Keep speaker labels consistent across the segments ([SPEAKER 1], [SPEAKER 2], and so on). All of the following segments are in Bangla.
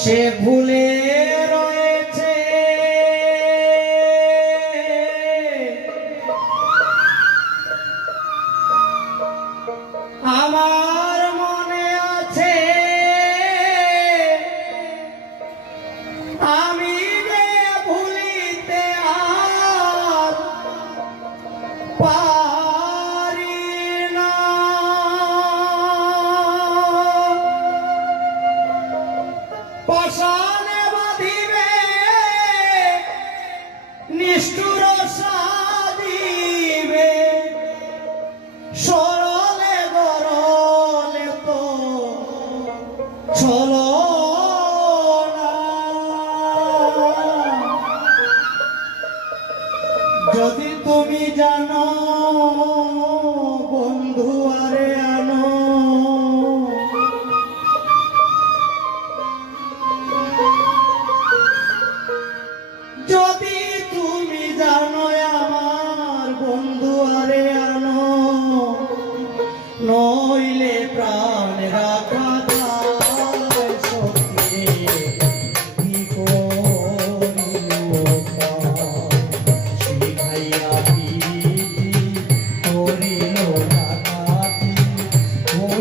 [SPEAKER 1] সে ভুলে আমার মনে আছে আমি ভুলিতে আর পারি না। পাশানে বাঁধিবে নিষ্ঠুর সাদিবে Yan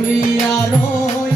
[SPEAKER 1] করিয়া রয়